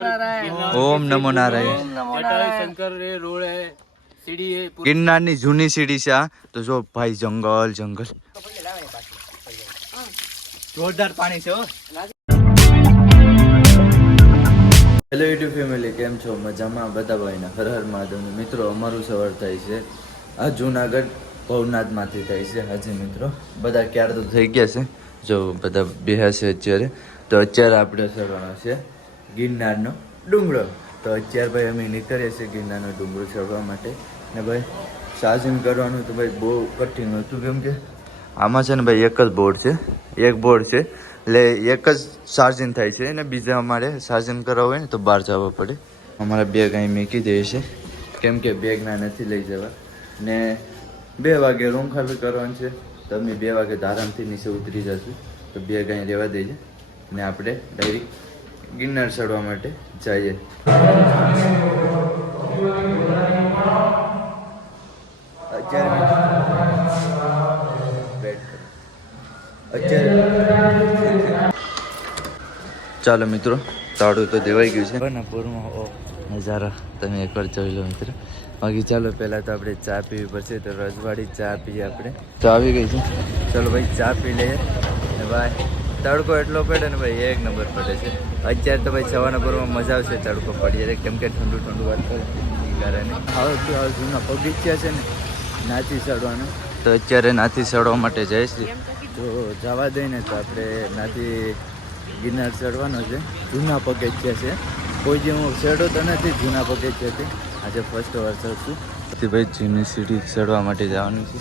ઓમ નમો નારાયણ. ગિરનારની જૂની સીડી છે તો જો ભાઈ જંગલ જંગલ. જોરદાર પાણી છે હેલો યુટ્યુબ ફેમિલી કેમ છો? મજામાં? બધા ભાઈના હર હર મહાદેવને. મિત્રો અમારું સવાર થાય છે. આ જુનાગઢ ભવનાથમાંથી થાય છે. હાજી મિત્રો બધા ક્યારે તો થઈ ગયા છે? જો બધા બેહ્યા છે અત્યારે. તો અત્યારે આપણે સરવાના છે ગિરનારનો ડુંગરો. તો અત્યારે ભાઈ અમે નીકળીએ છીએ ગિરનારનો ડુંગરો ચડવા માટે. ને ભાઈ, સાજન કરવાનું તો ભાઈ બહુ કઠિન હતું કેમ કે? આમાં છે ને ભાઈ એક જ બોર્ડ છે. એક બોર્ડ છે. એટલે એક જ ચાર્જિંગ થાય છે અને બીજા અમારે ચાર્જિંગ કરાવવું હોય ને તો બહાર જવા પડે. અમારે બેગ અહીં મૂકી દઈએ છે. કેમ કે બેગના નથી લઈ જવા. ને બે વાગે રૂમ ખાલી કરવાનું છે. તો અમે બે વાગે ધારામથી નીચે ઉતરી જશું. તો બેગ અહીં રહેવા દઈએ ને આપણે ડાયરેક્ટ ગિરનાર ચડવા માટે જઈએ ચાલો મિત્રો તાળું તો દેવાઈ ગયું છે. બનપુરમાં નજારા. તમે એકવાર જોઈ લો મિત્રો. બાકી ચાલો પહેલાં તો આપણે ચા પીવી પડશે તો રજવાડી ચા પીએ આપણે. ચા આવી ગઈ છે. ચાલો ભાઈ ચા પી લઈએ. બાય તડકો એટલો પડે ને ભાઈ એક નંબર પડે છે. અત્યારે તો ભાઈ સવા પરમાં મજા આવશે તડકો પડી જાય કેમ કે ઠંડુ ઠંડુ વાત કરે કારણે. હવે તો આ જૂના પગથિયા છે ને નાથી ચડવાનું. તો અત્યારે નાથી ચડવા માટે જાય છે. તો જવા દઈને તો આપણે નાથી ગિરનાર ચડવાનો છે. જૂના પગેચિયા છે. કોઈ જે હું ચડો તો નથી જૂના પગથિયાથી આજે ફર્સ્ટ વાર ચડશું ભાઈ જૂની સીડી ચડવા માટે જવાનું છે.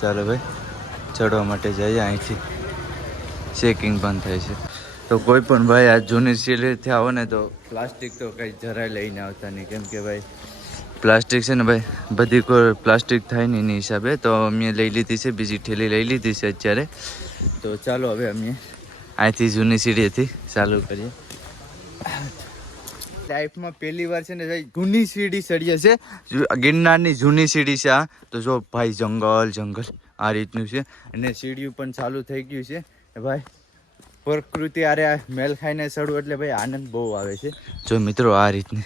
ચાલો ભાઈ ચડવા માટે જઈએ અહીંથી. ચેકિંગ પણ થાય છે. તો કોઈ પણ ભાઈ આ જૂની સીડીથી આવો ને તો પ્લાસ્ટિક તો કંઈ જરાય લઈને આવતા નહીં. કેમ કે ભાઈ પ્લાસ્ટિક છે ને ભાઈ, બધી કોઈ પ્લાસ્ટિક થાય ને એની હિસાબે. તો અમે લઈ લીધી છે, બીજી ઠેલી લઈ લીધી છે અત્યારે. તો ચાલો હવે અમે અહીંથી જૂની સીડીથી ચાલુ કરીએ. લાઈફમાં પહેલી વાર છે ને ભાઈ જૂની સીડી ચડીએ છે. ગિરનારની જૂની સીડી છે આ. તો જો ભાઈ જંગલ જંગલ આ રીતનું છે. અને સીડીયું પણ ચાલુ થઈ ગયું છે. ભાઈ પ્રકૃતિ આરે આ મેલ ખાઈને ચડવું એટલે ભાઈ આનંદ બહુ આવે છે. જો મિત્રો આ રીતની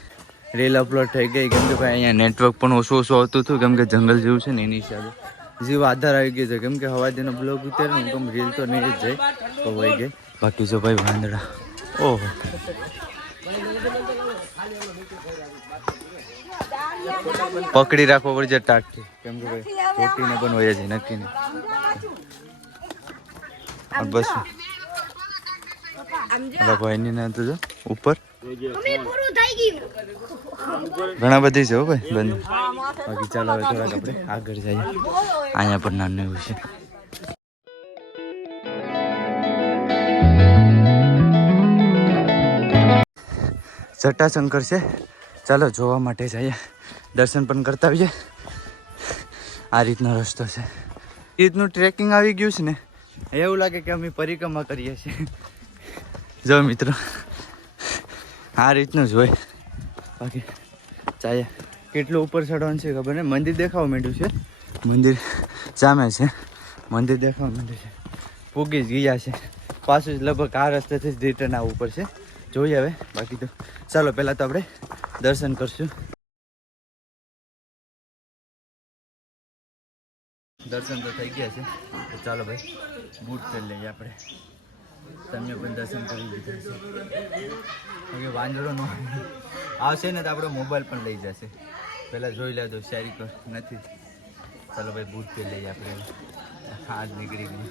રીલ અપલોડ થઈ ગઈ કેમ કે ભાઈ અહીંયા નેટવર્ક પણ ઓછું ઓછું આવતું હતું કેમ કે જંગલ જેવું છે ને એની હિસાબે. જીવ આધાર આવી ગયો છે કેમ કે હવા તેનો બ્લોગ ઉતારે ને એકદમ રીલ તો નહીં જ જાય તો વહી ગઈ. બાકી જો ભાઈ વાંદડા ઓહો. પકડી રાખવો પડશે ટાટથી કેમ કે ભાઈ ચોટીને પણ હોય જાય નક્કી નહીં. અને બસ. ઓલા ભાઈની ના તો જો ઉપર. ઘણા બધી છે હો ભાઈ બંધ બાકી ચાલો હવે થોડાક આપણે આગળ જઈએ. અહીંયા પણ નાનું એવું છે. જટાશંકર છે. ચાલો જોવા માટે જઈએ. દર્શન પણ કરતા આવીએ. આ રીતનો રસ્તો છે. એ રીતનું ટ્રેકિંગ આવી ગયું છે ને. એવું લાગે કે અમે પરિક્રમા કરીએ છીએ. જો મિત્રો, આ રીતનું જ હોય. બાકી ચાલે કેટલું ઉપર ચડવાનું છે ખબર ને મંદિર દેખાવા માંડ્યું છે. મંદિર સામે છે. મંદિર દેખાવા માંડ્યું છે. પૂગી જ ગયા છે. પાછું જ લગભગ આ રસ્તેથી જ રિટર્ન આવવું પડશે. જોઈએ હવે. બાકી તો, ચાલો, પહેલાં તો આપણે દર્શન કરશું. દર્શન તો થઈ ગયા છે. તો ચાલો ભાઈ બૂટ કરી લઈએ આપણે. તમે પણ દર્શન કરી લીધા છે. વાંદરો નો આવશે ને તો આપણો મોબાઈલ પણ લઈ જશે. પહેલાં જોઈ લેજો શેરી કર નથી. ચાલો ભાઈ બૂટ કરી લઈએ આપણે. હા જ નીકળી ગયું.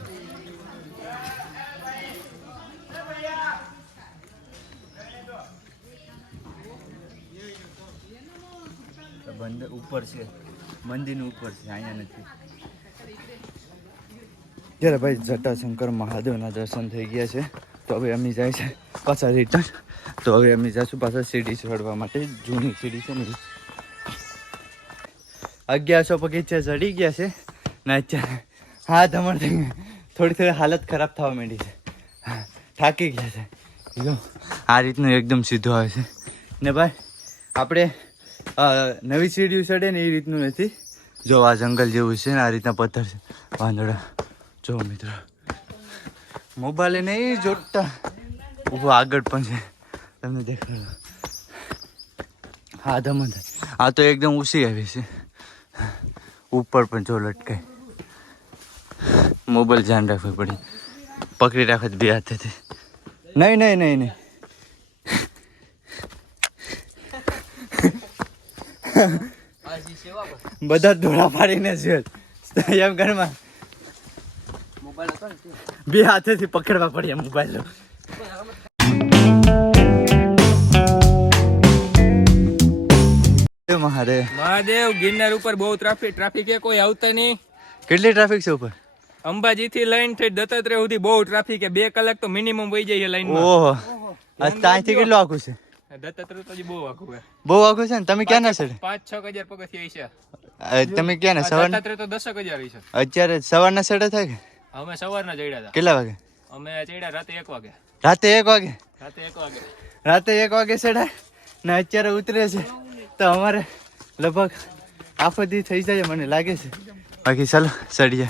બંદર ઉપર છે. મંદિરનું ઉપર છે, અહીંયા નથી. જ્યારે ભાઈ જટાશંકર મહાદેવના દર્શન થઈ ગયા છે, તો હવે અમે જાય છે પાછા રિટર્ન તો હવે અમે જઈશું પાછા સીડી ચડવા માટે, જૂની સીડી છે ને. અગિયારસો પગીચા ચડી ગયા છે, ને હા, તમારે થોડી થોડી હાલત ખરાબ થવા માંડી છે. થાકી ગયા છે. આ રીતનું એકદમ સીધું આવે છે. ને ભાઈ, આપણે નવી સીડીઓ ચડે ને એ રીતનું નથી. જો, આ જંગલ જેવું છે ને, આ રીતના પથ્થર છે. વાંદડા જો મિત્રો મોબાઈલ નહીં જોતા ઊભો આગળ પણ છે. તમને દેખાડો. હા થાય. આ તો એકદમ ઊંચી આવી છે. ઉપર પણ જો લટકાય. મોબાઈલ ધ્યાન રાખવું પડે. પકડી રાખે બે હાથેથી. નહીં નહીં નહીં નહીં. બધા ધોળા પાડીને છે. એમ ઘરમાં. બે હાથેથી પકડવા પડે મોબાઈલ. મહાદેવ. ગિરનાર ઉપર બહુ ટ્રાફિક ટ્રાફિક એ કોઈ આવતા નહીં. કેટલી ટ્રાફિક છે ઉપર? અંબાજી થી લઈને થઈ દત્તાત્રેય સુધી બહુ ટ્રાફિક છે. બે કલાક તો મિનિમમ વહી જાય લાઈન ઓહો. આ ત્યાંથી કેટલું આખું છે? દત્તાત્રેય તો બહુ આખું છે. બહુ આખું છે ને? તમે ક્યાં ના છે? પાંચ છ હજાર પગથિયા છે. તમે ક્યાં ને સવાર દત્તાત્રેય તો દસક હજાર છે. અત્યારે સવારના સેડે થાય કે? અમે સવારના ચડ્યા હતા. કેટલા વાગે? અમે ચડ્યા રાતે એક વાગે. રાતે એક વાગે? રાતે એક વાગે. રાતે એક વાગે ચડ્યા? ને અત્યારે ઉતરે છે. તો અમારે લગભગ આફત થઈ જાય મને લાગે છે. બાકી ચાલો ચડીએ.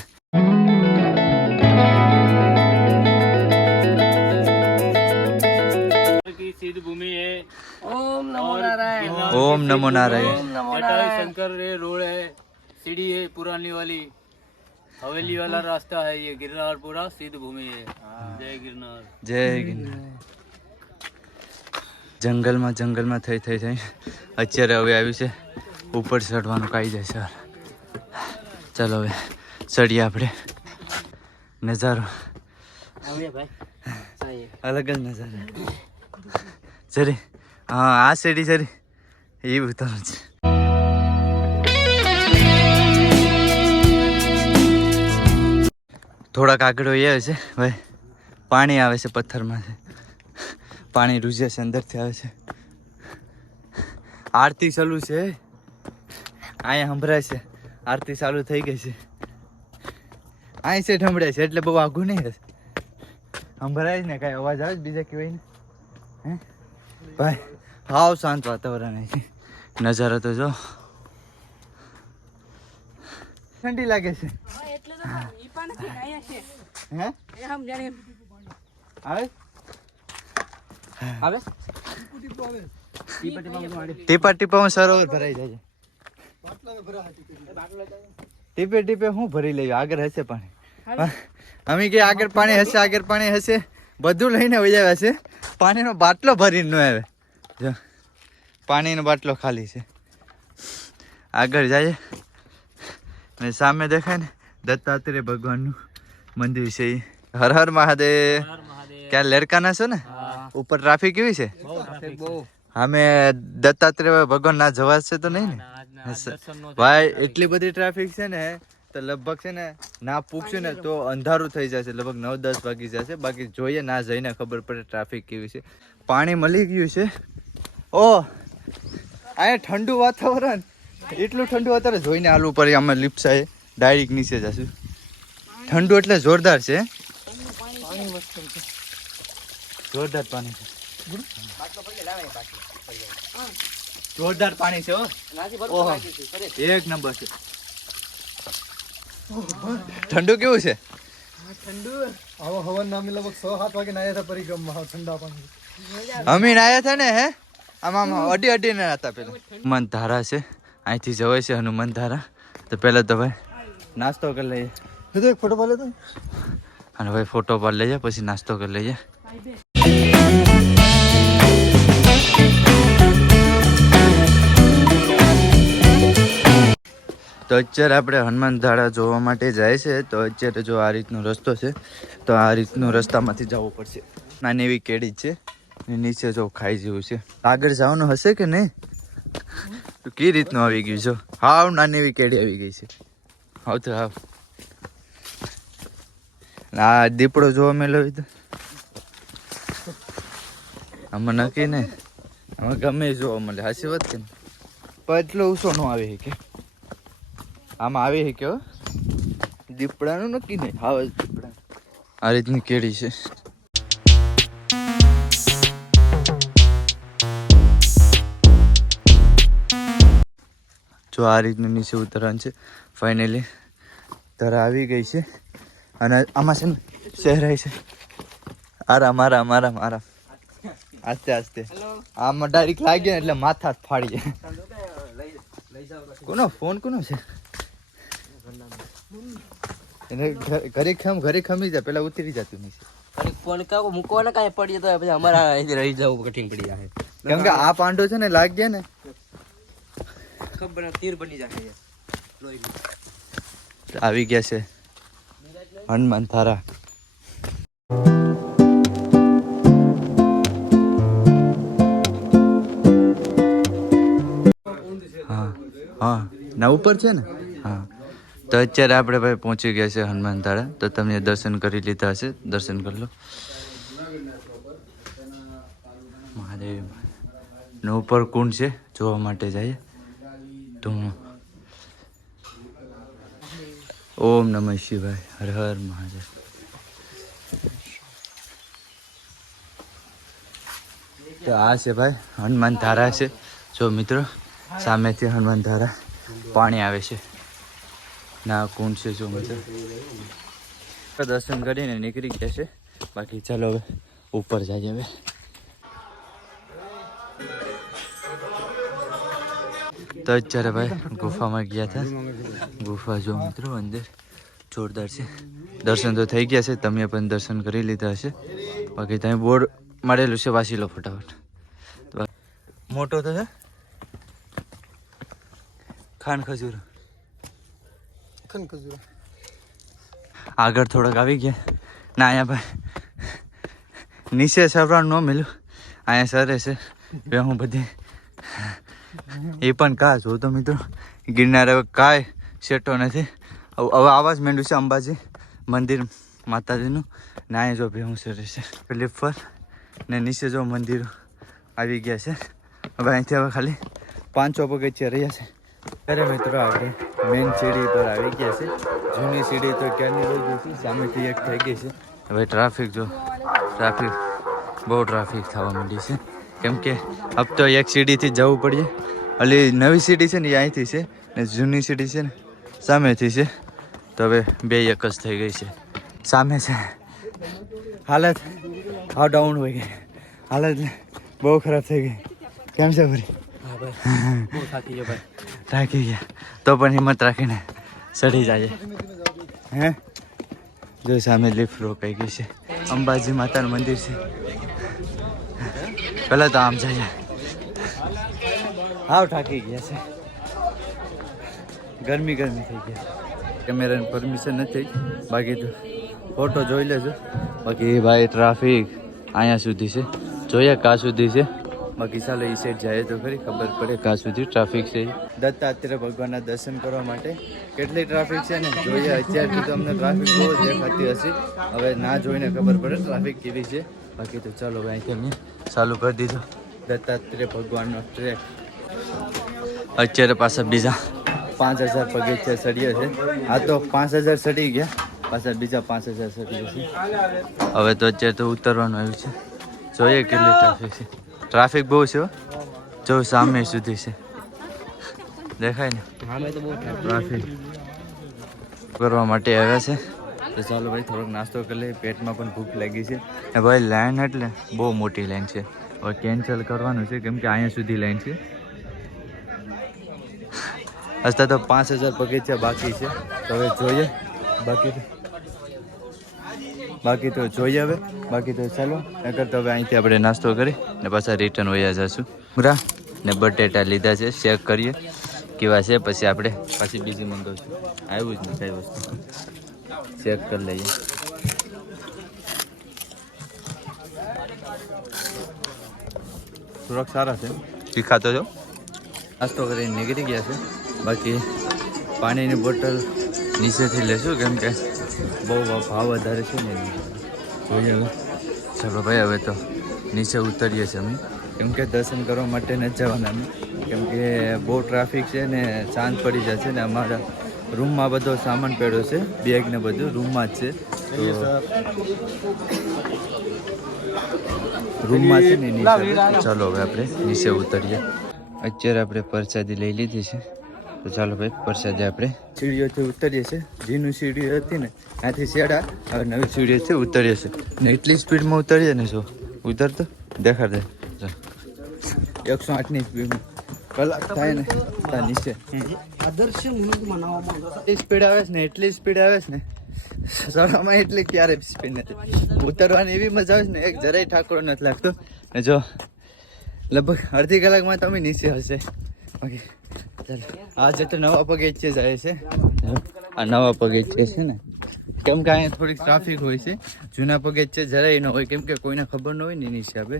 સિદ્ધ ભૂમિ એ. ઓમ નમો નારાયણ. ઓમ નમો નારાયણ. શંકર રે રોડ હે સીડી હે પુરાણી વાલી. वाली हवेली वाला रास्ता है ये गिरनार पूरा सिद्ध भूमि है जय गिरनार જય ગિરનાર જંગલમાં જંગલમાં થઈ થઈ થઈ અત્યારે હવે આવ્યું છે ઉપર ચડવાનું કાઈ જાય સર ચાલો હવે ચડીએ આપણે નજારો અલગ જ નજારો સરી હા આ સીડી સરી એ ઉતારું છે થોડાક આગળ એ છે. ભાઈ પાણી આવે છે પથ્થરમાં પાણી રૂજે છે, અંદરથી આવે છે. આરતી ચાલુ છે. અહીંયા સંભળાય છે. આરતી ચાલુ થઈ ગઈ છે. અહીં છે ઠંભળે છે, એટલે બહુ આઘું નહીં હશે સંભળાય ને, કાંઈ અવાજ આવે બીજા કહેવાય ને? હે? ભાઈ, હાવ શાંત વાતાવરણ નજારો તો જો. ઠંડી લાગે છે. એટલે તો ઈ પણ નથી આયા છે. હે? એ આમ જાણે આવે? આવે? ટીપા ટીપામાં સરોવર ભરાઈ જાય. ટીપે ટીપે હું ભરી લઈએ આગળ હશે પાણી. અમે કે આગળ પાણી હશે આગળ પાણી હશે. બધું લઈને વજાવ્યા છે. પાણીનો બાટલો ભરીને ન આવે. જો પાણીનો બાટલો ખાલી છે. આગળ જાય ને સામે દેખાય ને દત્તાત્રેય ભગવાનનું મંદિર છે. હર હર મહાદેવ. ક્યાં લડકાના છો ને? ઉપર ટ્રાફિક કેવી છે? અમે દત્તાત્રેય ભગવાન ના જવા છે તો નહીં ને? ભાઈ એટલી બધી ટ્રાફિક છે ને તો લગભગ છે ને ના પૂછશું ને તો અંધારું થઈ જશે લગભગ નવ દસ વાગી જશે. બાકી જોઈએ ના જઈને ખબર પડે ટ્રાફિક કેવી છે. પાણી મળી ગયું છે. ઓ અહીંયા ઠંડુ વાતાવરણ. એટલું ઠંડુ અત્યારે જોઈને હાલવું પડે આમાં લીપસાએ ડાયરેક્ટ નીચે જશું. ઠંડુ એટલે જોરદાર છે. જોરદાર પાણી છે. જોરદાર પાણી છે એક નંબર છે. ઠંડુ કેવું છે? ઠંડુ. હવે હવન નામી લગભગ છ સાત વાગે નાયા હતા પરિક્રમમાં ઠંડા પાણી અમે નાયા હતા ને હે? આમાં આમાં અડી અડીને હતા પેલા. મન ધારા છે. અહીંથી જવાય છે હનુમાન ધારા. તો પહેલાં તો ભાઈ નાસ્તો કરી લઈએ. તો એક ફોટો પાડે તો. અને ભાઈ ફોટો પાડી લઈએ પછી નાસ્તો કરી લઈએ. તો અત્યારે આપણે હનુમાન ધારા જોવા માટે જાય છે. તો અત્યારે જો આ રીતનો રસ્તો છે તો આ રીતનો રસ્તામાંથી જવું પડશે. નાની એવી કેડી છે. નીચે જો ખાઈ જેવું છે. આગળ જવાનું હશે કે નહીં? કઈ રીતનું આવી ગયું? છો હાવ નાની એવી કેડી આવી ગઈ છે. હાવ તો હાવ. આ દીપડો જોવા મેળો તો? આમાં નક્કી ને આમાં ગમે જોવા મળે. હાસી વાત કે? પણ એટલો ઊંચો ન આવે કે આમાં આવે છે કે દીપડાનું નક્કી નહીં. હાવ દીપડા આ રીતની કેળી છે. જો આ રીતનું નીચે ઉતરવાનું છે. ફાઇનલી ધરા આવી ગઈ છે. અને આમાં છે ને શહેરાય છે. આરામ આરામ આરામ આરામ. આસ્તે આસ્તે. આમાં ડાયરેક્ટ લાગે ને એટલે માથા જ ફાડી જાય કોનો ફોન કોનો છે? એને ઘરે ખમ ઘરે ખમી જાય પેલા ઉતરી જતું નીચે. ફોન કાકો મૂકવાના કાંઈ પડીએ તો પછી અમારા રહી જવું કઠિન પડી જાય. કેમ કે આ પાંડો છે ને લાગ્યા ને. ખબર તીર બની જાય લોહી આવી ગયા છે. હનુમાન થારા. હા હા. ના ઉપર છે ને? હા. તો અત્યારે આપણે ભાઈ પહોંચી ગયા છે હનુમાન તારા તો તમે દર્શન કરી લીધા હશે. દર્શન કરી લો. મહાદેવ. ને ઉપર કુંડ છે જોવા માટે જઈએ. તો. ઓમ નમઃ શિવાય. હર હર મહાદેવ. તો આ છે ભાઈ હનુમાન ધારા છે. જો મિત્રો, સામેથી હનુમાન ધારા પાણી આવે છે. ના, કુંડ છે જો મિત્રો. દર્શન કરીને નીકળી ગયા છે. બાકી ચાલો હવે ઉપર જઈએ હવે. તો અત્યારે ભાઈ ગુફામાં ગયા હતા ગુફા જો મિત્રો અંદર જોરદાર છે. દર્શન તો થઈ ગયા છે. તમે પણ દર્શન કરી લીધા હશે. બાકી ત્યાં બોર્ડ મળેલું છે વાસી લો ફટાફટ. મોટો તો છે. ખાન ખજૂર. ખાન ખજૂર આગળ થોડાક આવી ગયા. ના, અહીંયા ભાઈ. નીચે સરવાનું ન મળ્યું અહીંયા સર છે. હું બધી એ પણ કા જો તો મિત્રો, ગિરનાર હવે કાંઈ સેટો નથી. હવે આવા જ માંડ્યું છે અંબાજી મંદિર માતાજીનું. ને અહીંયા જો ભેહું છે લિફ્ટ પર ને નીચે જો મંદિર આવી ગયા છે. હવે અહીંથી હવે ખાલી પાંચસો પગથિયા રહ્યા છે. અરે મિત્રો, આપણે મેઇન સીડી પર આવી ગયા છે. જૂની સીડી તો ક્યારની લઈ ગઈ સામેથી એક થઈ ગઈ છે. હવે ટ્રાફિક જો ટ્રાફિક બહુ ટ્રાફિક થવા માંડી છે. કેમ કે અબ તો એક સીડીથી જ જવું પડે અલી નવી સીડી છે ને એ અહીંથી છે ને જૂની સીડી છે ને સામેથી છે. તો હવે બે એક જ થઈ ગઈ છે. સામે છે. હાલત હાવ ડાઉન હોય ગઈ. હાલત બહુ ખરાબ થઈ ગઈ. કેમ છે ભરી? હા થાકી ગયા તો પણ હિંમત રાખીને ચડી જાય હે? જો સામે લિફ્ટ રોકાઈ ગઈ છે. અંબાજી માતાનું મંદિર છે. પહેલા તો આમ જઈએ. હાવ થાકી ગયા છે. ગરમી ગરમી થઈ ગયા કેમેરાની પરમિશન નથી. બાકી તો ફોટો જોઈ લેજો. બાકી ભાઈ ટ્રાફિક અહીંયા સુધી છે. જોઈએ કા સુધી છે. બાકી ચાલો એ સાઈડ જાય તો ખરી ખબર પડે કા સુધી ટ્રાફિક છે દત્તાત્રેય ભગવાનના દર્શન કરવા માટે કેટલી ટ્રાફિક છે ને? જોઈએ અત્યારથી તો અમને ટ્રાફિક બહુ જ દેખાતી હશે. હવે ના જોઈને ખબર પડે ટ્રાફિક કેવી છે. બાકી તો ચાલો અહીંથી અમે ચાલુ કરી દીધું. દત્તાત્રેય ભગવાનનો ટ્રેક. અત્યારે પાછા બીજા પાંચ હજાર પગથિયા ચડીએ છે. આ તો પાંચ હજાર સડી ગયા. પાછા બીજા પાંચ હજાર સડી છે. હવે તો અત્યારે તો ઉતરવાનું આવ્યું છે. જોઈએ કેટલી ટ્રાફિક છે. ટ્રાફિક બહુ છે. જો સામે સુધી છે. દેખાય ને? ટ્રાફિક કરવા માટે આવ્યા છે. તો ચાલો ભાઈ થોડોક નાસ્તો કરી લઈએ. પેટમાં પણ ભૂખ લાગી છે. ને ભાઈ લાઈન એટલે બહુ મોટી લાઈન છે. હવે કેન્સલ કરવાનું છે કેમ કે અહીંયા સુધી લાઈન છે. અત્યારે તો પાંચ હજાર બગીચા બાકી છે. તો હવે જોઈએ. બાકી બાકી તો જોઈએ હવે. બાકી તો ચાલો. નકર તો હવે અહીંથી આપણે નાસ્તો કરી ને પાછા રિટર્ન વયા જશું. બરા ને બટેટા લીધા છે ચેક કરીએ. કેવા છે પછી આપણે પાછી બીજી મંગાવશું આવ્યું જ નથી કઈ વસ્તુ. ચેક કરી લઈએ. થોડાક સારા છે. તીખા તો જો નાસ્તો કરીને નીકળી ગયા છે. બાકી પાણીની બોટલ નીચેથી લેશું કેમ કે બહુ ભાવ વધારે છે ને જોઈએ ચલો ભાઈ હવે તો નીચે ઉતરીએ છીએ અમે. કેમ કે દર્શન કરવા માટે નથી જવાના અમે. કેમ કે બહુ ટ્રાફિક છે ને સાંજ પડી જશે ને અમારા રૂમમાં બધો સામાન પડ્યો છે બેગ ને બધું રૂમમાં જ છે. રૂમમાં છે ને ચાલો હવે આપણે નીચે ઉતરીએ. અત્યારે આપણે પ્રસાદી લઈ લીધી છે. તો ચાલો ભાઈ પ્રસાદી આપણે સીડીઓથી ઉતરીએ છીએ. જીનું સીડીઓ હતી ને ત્યાંથી શેડા. હવે નવી સીડીઓથી ઉતરીએ છીએ. ને એટલી સ્પીડમાં ઉતરીએ ને શું? ઉતરતો? દેખાડ દે. એકસો આઠની સ્પીડ કલાક થાય ને ત્યાં નીચે. આદર્શ મનાવવામાં એટલી સ્પીડ આવે છે ને એટલી સ્પીડ આવે છે ને ચડવામાં એટલી ક્યારે સ્પીડ નથી. ઉતરવાની એવી મજા આવે છે ને એક જરાય ઠાકોર નથી લાગતો. ને જો લગભગ અડધી કલાકમાં તમે નીચે હશે. ઓકે ચાલો. આજે તો નવા પગેચે જાય છે. આ નવા પગેચે છે ને. કેમ કે અહીંયા થોડીક ટ્રાફિક હોય છે. જૂના પગેચે જરાય ન હોય. કેમ કે કોઈને ખબર ન હોય ને એની હિસાબે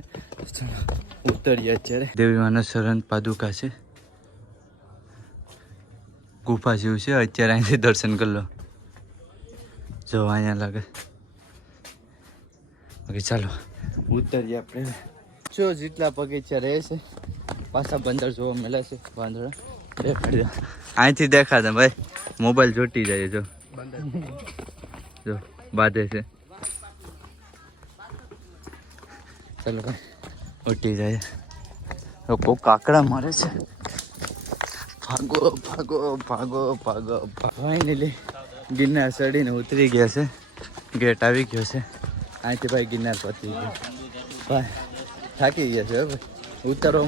ચાલો. ઉતરીએ અત્યારે. દેવી માનસ શરણ પાદુકા છે. ગુફા જેવું છે અત્યારે અહીંથી દર્શન કરી લો. જો અહીંયા લાગે. ઓકે ચાલો. ઉતરીએ આપણે. જો જેટલા બગીચા રહે છે પાછા બંદર જોવા મળે છે વાંદરા. દેખાડી દો. અહીંથી દેખાતા ભાઈ મોબાઈલ જોટી જાય જો. જો બાંધે છે. ચાલો ભાઈ. ઉટી જાય. લોકો કાકડા મારે છે. ભાગો ભાગો ભાગો ભાગો. ફાઇનલી ગિરનાર ચડીને ઉતરી ગયા છે. ગેટ આવી ગયો છે. અહીંથી ભાઈ ગિરનાર પતી ગયો. ભાઈ, થાકી ગયા છે ભાઈ.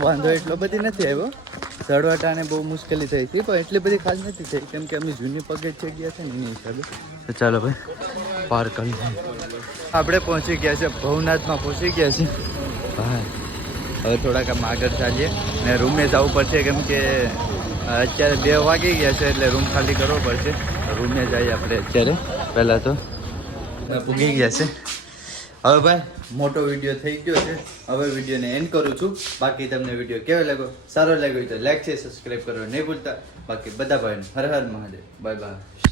વાંધો એટલો બધી નથી આવ્યો. ચડવાટાને બહુ મુશ્કેલી થઈ હતી, પણ એટલી બધી ખાસ નથી થઈ. કેમ કે અમે જૂની પગે છે ગયા છે ને એની હિસાબે. તો ચાલો ભાઈ, પાર કરી આપણે પહોંચી ગયા છે, ભવનાથમાં પહોંચી ગયા છે. ભાઈ હવે થોડાક આમ આગળ ચાલીએ ને રૂમે જવું પડશે કેમ કે અત્યારે બે વાગી ગયા છે એટલે રૂમ ખાલી કરવો પડશે. રૂમે જઈએ આપણે અત્યારે. પહેલાં તો પૂગી ગયા છે. હવે ભાઈ, મોટો વીડિયો થઈ ગયો છે. હવે વિડીયોને એન્ડ કરું છું. બાકી તમને વીડિયો કેવો લાગ્યો? સારો લાગ્યો તો લાઈક છે સબસ્ક્રાઈબ કરો નહીં ભૂલતા. બાકી બધા ભાઈને હર હર મહાદેવ. Bye bye